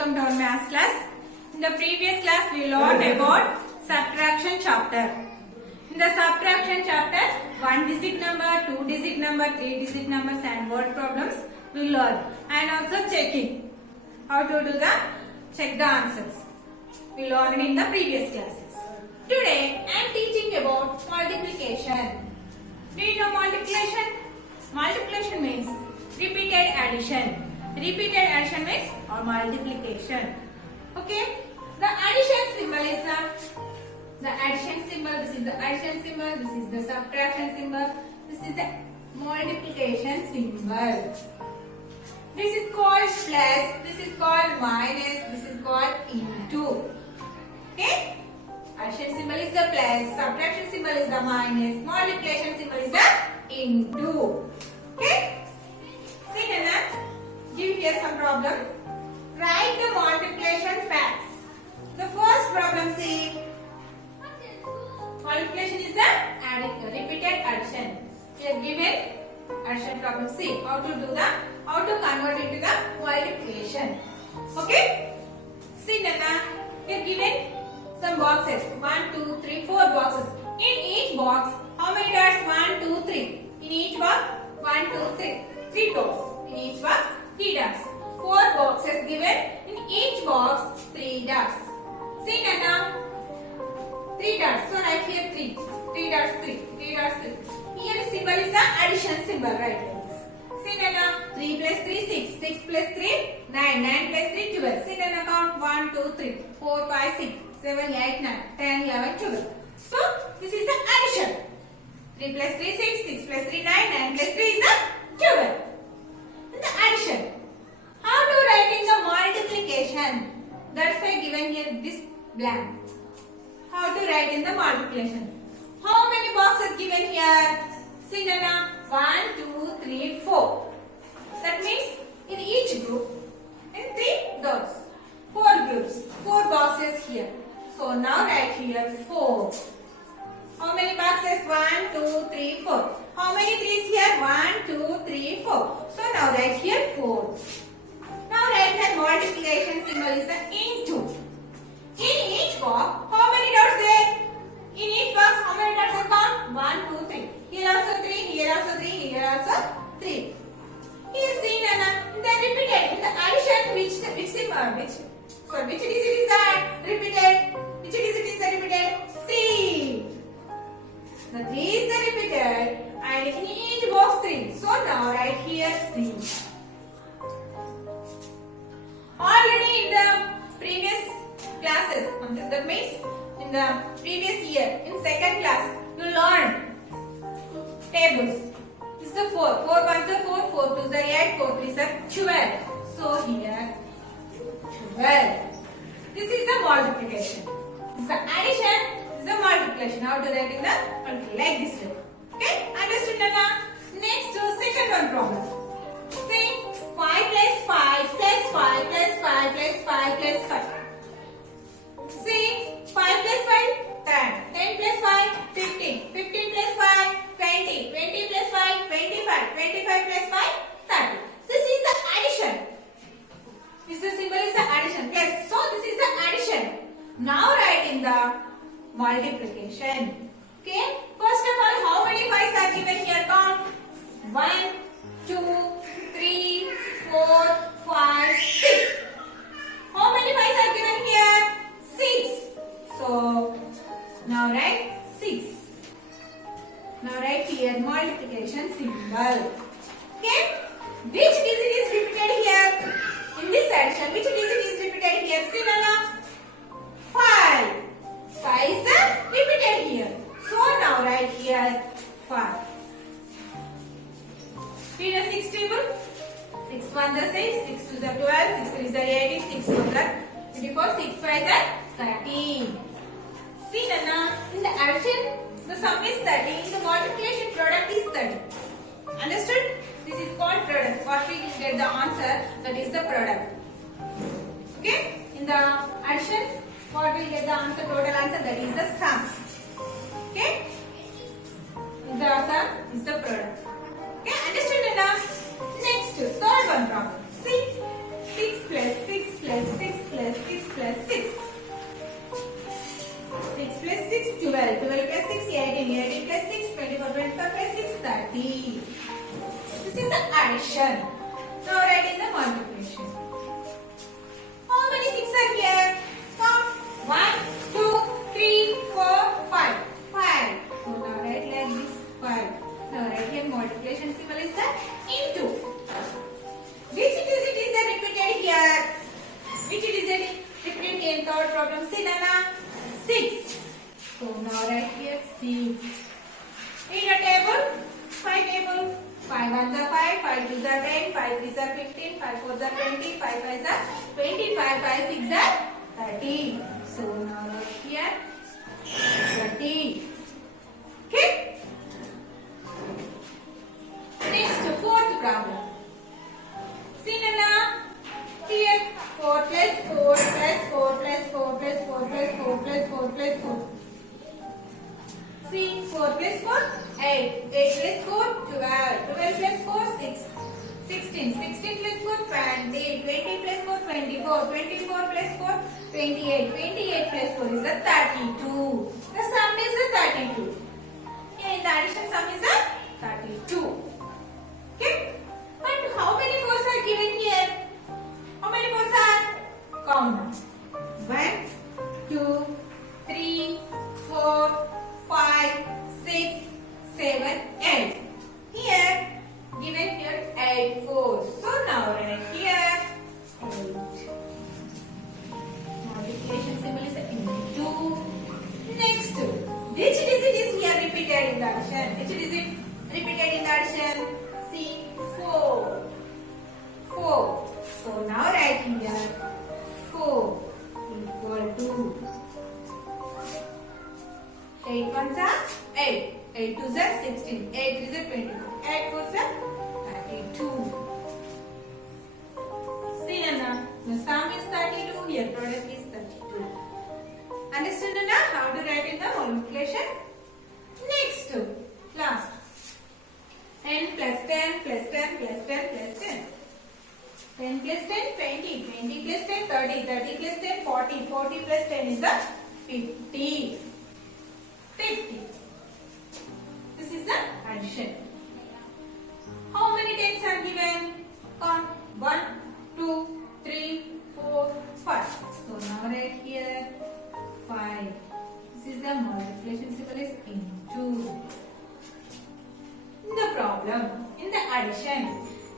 welcome to our math class. In the previous class we learned about subtraction chapter. In the subtraction chapter, 1 digit number, 2 digit number, 3 digit numbers and word problems we learned, and also checking how to do the check the answers we learned in the previous classes. Today I am teaching about multiplication. Do you know multiplication? Multiplication means repeated addition. Repeated addition means or multiplication. Okay? The addition symbol is the addition symbol. This is the addition symbol. This is the subtraction symbol. This is the multiplication symbol. This is called plus. This is called minus. This is called into. Okay? Addition symbol is the plus. Subtraction symbol is the minus. Multiplication symbol is the into. Okay? See Nana? Give here some problem. Write the multiplication facts. The first problem, see, multiplication is the repeated addition. We are given addition problem. See how to do how to convert into the multiplication. Okay? See Nana, we are given some boxes. 1, 2, 3, 4 boxes. In each box, how many dots? 1, 2, 3. In each box, 1, 2, 3. 3 dots. In each box, 3 dots. 4 boxes given. In each box, 3 dots. See Nana, 3 dots. So write here 3. 3 dots, 3. 3 dots, 3. Here the symbol is the addition symbol, right? See Nana, 3 plus 3, 6. 6 plus 3, 9. 9 plus 3, 12. See Nana, count 1, 2, 3, 4, 5, 6, 7, 8, 9, 10, 11, 12. So this is the addition. 3 plus 3, 6. 6 plus 3, 9. 9 plus 3 is the 12. The addition. How to write in the multiplication? That's why given here this blank. How to write in the multiplication? How many boxes given here? See Nana, 1, 2, 3, 4. That means in each group, in 3 dots, 4 groups, 4 boxes here. So now write here 4. How many boxes? 1, 2, 3, 4. How many 3s here? 1, 2, 3, 4. So now write here 4. Now write here multiplication symbol is the into. In each box, how many dots there? In each box, how many dots are found? 1, 2, 3. Here also 3, here also 3, here also 3. Here see Nana, they repeated. In the addition, which symbol? Which digit is that? Repeated. Which digit is that repeated? 3. The 3 is the repeated and in each box 3. So now write here 3. Already in the previous classes, that means in the previous year, in second class, you learned tables. This is the 4. 4 1s are 4, 4 2s are 8, 4 3s are 12. So here 12. This is the multiplication. This is the addition. This is the multiplication. How to write in the multiplication? Like this way. Okay? Understood Nana? Next second one problem. See 5 plus 5 plus 5 plus 5 plus 5 plus 5. See 5 plus 5 10. 10 plus 5 15. 15 plus 5 20. 20 plus 5 25. 25 plus 5 30. This is the addition. This the symbol is the addition. Yes. So this is the addition. Now write in the multiplication. Okay. First of all, how many 5s are given here? Count. 1, 2, 3, 4, 5, 6. How many 5s are given here? 6. So now write 6. Now write here multiplication symbol. Okay. Which digit is repeated here? In this addition, which digit is repeated here? See Nana? 5. 5 is repeated here. So now write here 5. Read a 6 table. 6 1s are 6, 6 2s are 12, 6 3s are 18, 6 4s are 24, 6 5s are 13. See Nana, in the addition, the sum is 30. In the multiplication, product is 30. Understood? This is called product. What we will get the answer, that is the product. Okay? In the addition, what we get the answer, total answer, that is the sum. Okay? The sum is the product. Okay? Understood enough? Next, third one problem. 6 plus 6 plus 6 30. This is the addition. Now write in the multiplication. How many 6 are here? Count. 1, 2, 3, 4, 5. 5. So now write like this 5. Now write here multiplication symbol is the into. Which digit is the repeated here? Which digit repeated in third problem? See Nana? 6. So now write here 6. In a table, 5 table. 5 ones are 5, 5 twos are 10, 5 threes are 15, 5 fours are 20, 5 fives are 25, 5 six are 30. So now write here 30. Okay? Next, fourth problem. See Nana? Here 4 plus 4 plus 4 plus 4 plus 4 plus 4 plus 4 plus 4. See 4 plus 4, 8. 8 plus 4, 12. 12 plus 4, 6. 16. 16 plus 4, 20. 20 plus 4, 24. 24 plus 4, 28. 28 plus 4 is the 32. The sum is the 32. Here in the addition sum is the 32. Okay? But how many 4s are given here? How many 4s are? Count. 1, 2, 3, 4, 5, 6, 7, 8. Here, given here 8 4s. So now write here 8. Multiplication symbol is into. Next, which digit is here repeated in the addition? Which digit repeated in the addition? See 4. 4. So now write here 4 equal to 8 ones are 8. 8 twos are 16. 8 threes are 22. 8 fours are 32. See Nana, the sum is 32. Here product is 32. Understood Nana how to write in the multiplication? Next, last. 10 plus 10 plus 10 plus 10 plus 10. 10 plus 10, 20. 20 plus 10, 30. 30 plus 10, 40. 40 plus 10 is the 50. 50. This is the addition. How many tens are given? Count. 1, 2, 3, 4, 5. So now write here 5. This is the multiplication symbol is into. In the problem, in the addition,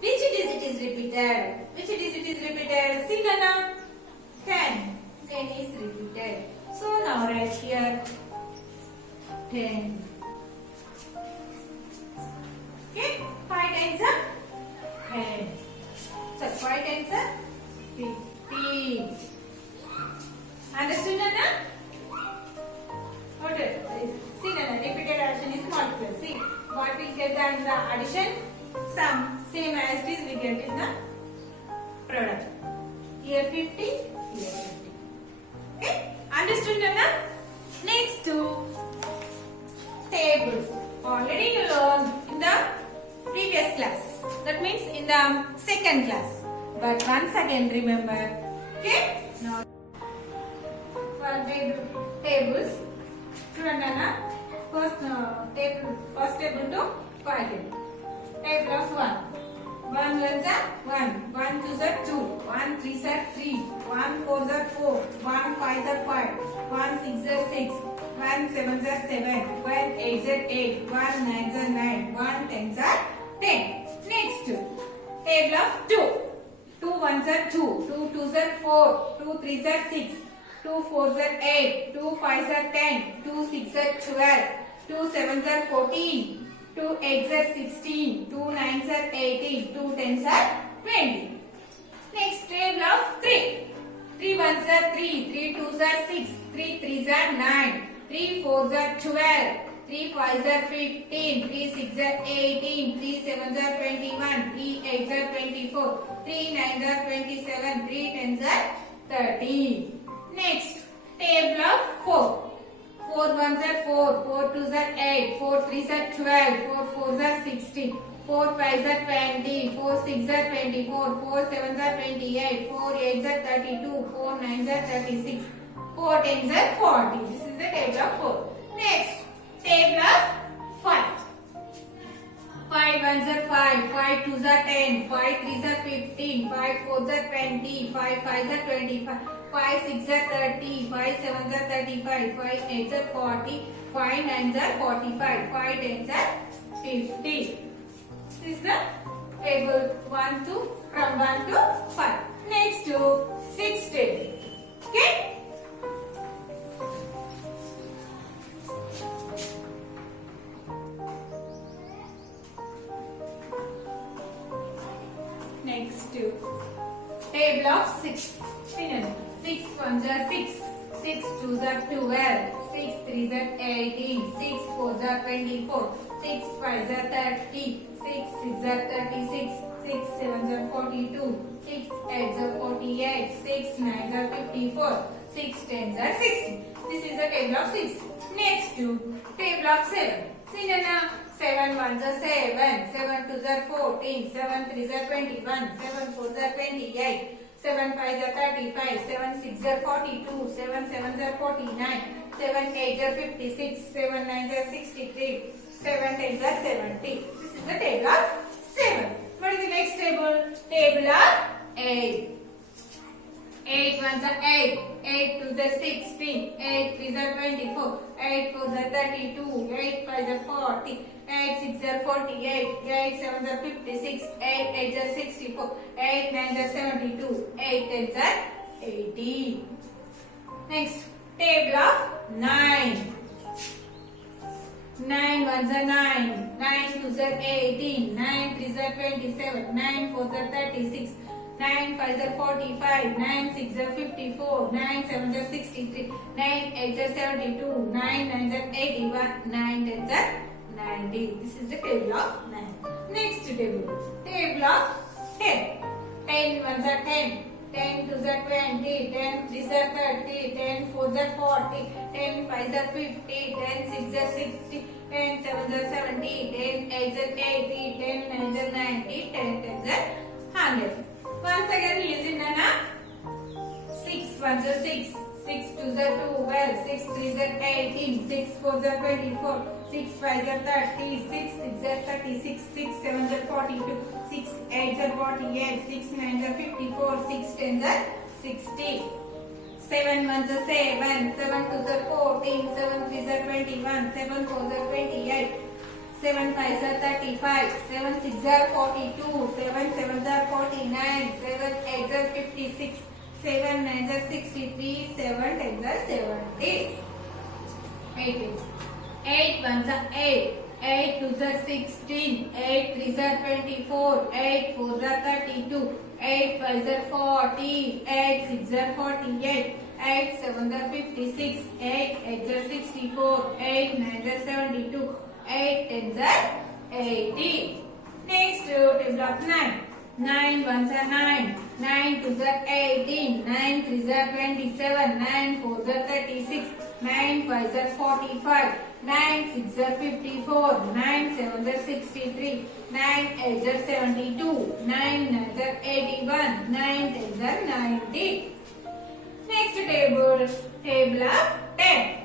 which digit is repeated? Which digit is repeated? See Nana? 10. 10 is repeated. So now write here 10. Okay, 5 times are 10. So 5 times are 50. Understood Nana? Okay. See Nana, repeated addition is multiplied. See what we get in the addition? Sum. Same as it is we get in the product. Here 50, here 50. Okay? Understood Nana? Next to tables. Already you learned in the previous class. That means in the second class. But once again remember. Okay? Now, tables. Student Nana. First table to 5 table. Table of 1. 1 ones are 1. 1 twos are 2. 1 threes are 3. 1 fours are 4. 1 fives are 5. 1 six are 6. 1 sevens are 7. 1 eights are 8. 1 nines are 9. 1 tens are 10. Next, table of 2. 2 ones are 2. 2 twos are 4. 2 threes are 6. 2 fours are 8. 2 fives are 10. 2 six are 12. 2 sevens are 14. 2 eights are 16. 2 nines are 18. 2 tens are 20. Next, table of 3. 3 ones are 3. 3 twos are 6. 3 threes are 9. 3 fours are 12. 3 fives are 15. 3 six are 18. 3 sevens are 21. 3 eights are 24. 3 nines are 27. 3 tens are 30. Next, table of 4. 4 ones are 4, 4 twos are 8, 4 threes are 12, 4 fours are 16, 4 fives are 20, 4 six are 24, 4 sevens are 28, 4 eights are 32, 4 nines are 36, 4 tens are 40. This is the table of 4. Next, table of 5. 5 ones are 5, 5 twos are 10, 5 threes are 15, 5 fours are 20, 5 fives are 25, 5 sixes are 30, 5 sevens are 35, 5 eights are 40, 5 nines are 45, 5 tens are 50. This is the table 1 to from 1 to 5. Next to 6 table. Okay? Next to table of 6. 6 ones are 6, 6 twos are 12, 6 threes are 18, 6 fours are 24, 6 fives are 30, 6 sixes are 36, 6 sevens are 42, 6 eights are 48, 6 nines are 54, 6 tens are 60. This is the table of 6. Next to table of 7. See Nana, 7 ones are 7, 7 twos are 14, 7 threes are 21, 7 fours are 28, 7 fives are 35, 7 sixes are 42, 7 sevens are 49, 7 eights are 56, 7 nines are 63, 7 tens are 70. This is the table of 7. What is the next table? Table of 8. 8 ones are 8, 8 twos are 16, 8 threes are 24, 8 fours are 32, 8 fives are 40, 8 sixes are 48, 8 sevens are 56, 8 eights are 64, 8 nines are 72, 8 tens are 80. Next, table of 9. 9 ones are 9, 9 twos are 18, 9 threes are 27, 9 fours are 36, 9 fives are 45, 9 sixes are 54, 9 sevens are 63, 9 eights are 72, 9 nines are 81, 9 tens are 90. This is the table of 9. Next table. Table of 10. 10 ones are 10, 10 twos are 20, 10 threes are 30, 10 fours are 40, 10 fives are 50, 10 sixes are 60, 10 sevens are 70, 10 eights are 80, 10 nines are 90, 10 tens are 100. Once again listen Nana. 6 ones are 6, 6 twos are 12, 6 threes are 18, 6 fours are 24, 6 fives are 30, 6 sixes are 36, 6 sevens are 42, 6 eights are 48, 6 nines are 54, 6 tens are 60. 7 ones are 7, 7 twos are 14, 7 threes are 21, 7 fours are 28, 7 fives are 35, 7 sixes are 42, 7 sevens are 49, 7 eights are 56, 7 nines are 63, 7 tens are 70. 8 8 ones are 8, 8 twos are 16, 8 threes are 24, 8 fours are 32, 8 fives are 40, 8 sixes are 48, 8 sevens are 56, 8 eights are 64, 8 nines are 72, 8 tens are 80. Next table of 9. 9 ones are 9, 9 twos are 18, 9 threes are 27, 9 fours are 36, 9 fives are 45, 9 sixes are 54, 9 sevens are 63, 9 eights are 72, 9 nines are 81, 9 tens are 90. Next table, table of 10.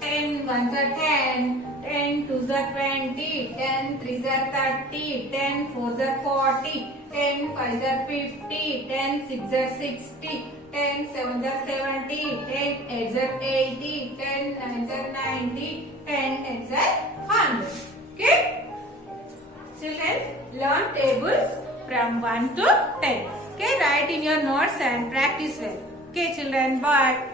10 ones are 10, 10 twos are 20, 10 threes are 30, 10 fours are 40, 10 fives are 50, 10 sixes are 60, 10 sevens are 70, 10 eights are 80, 10 nines are 90, 10 tens are 100. Okay? Children, learn tables from 1 to 10. Okay? Write in your notes and practice well. Okay children, bye.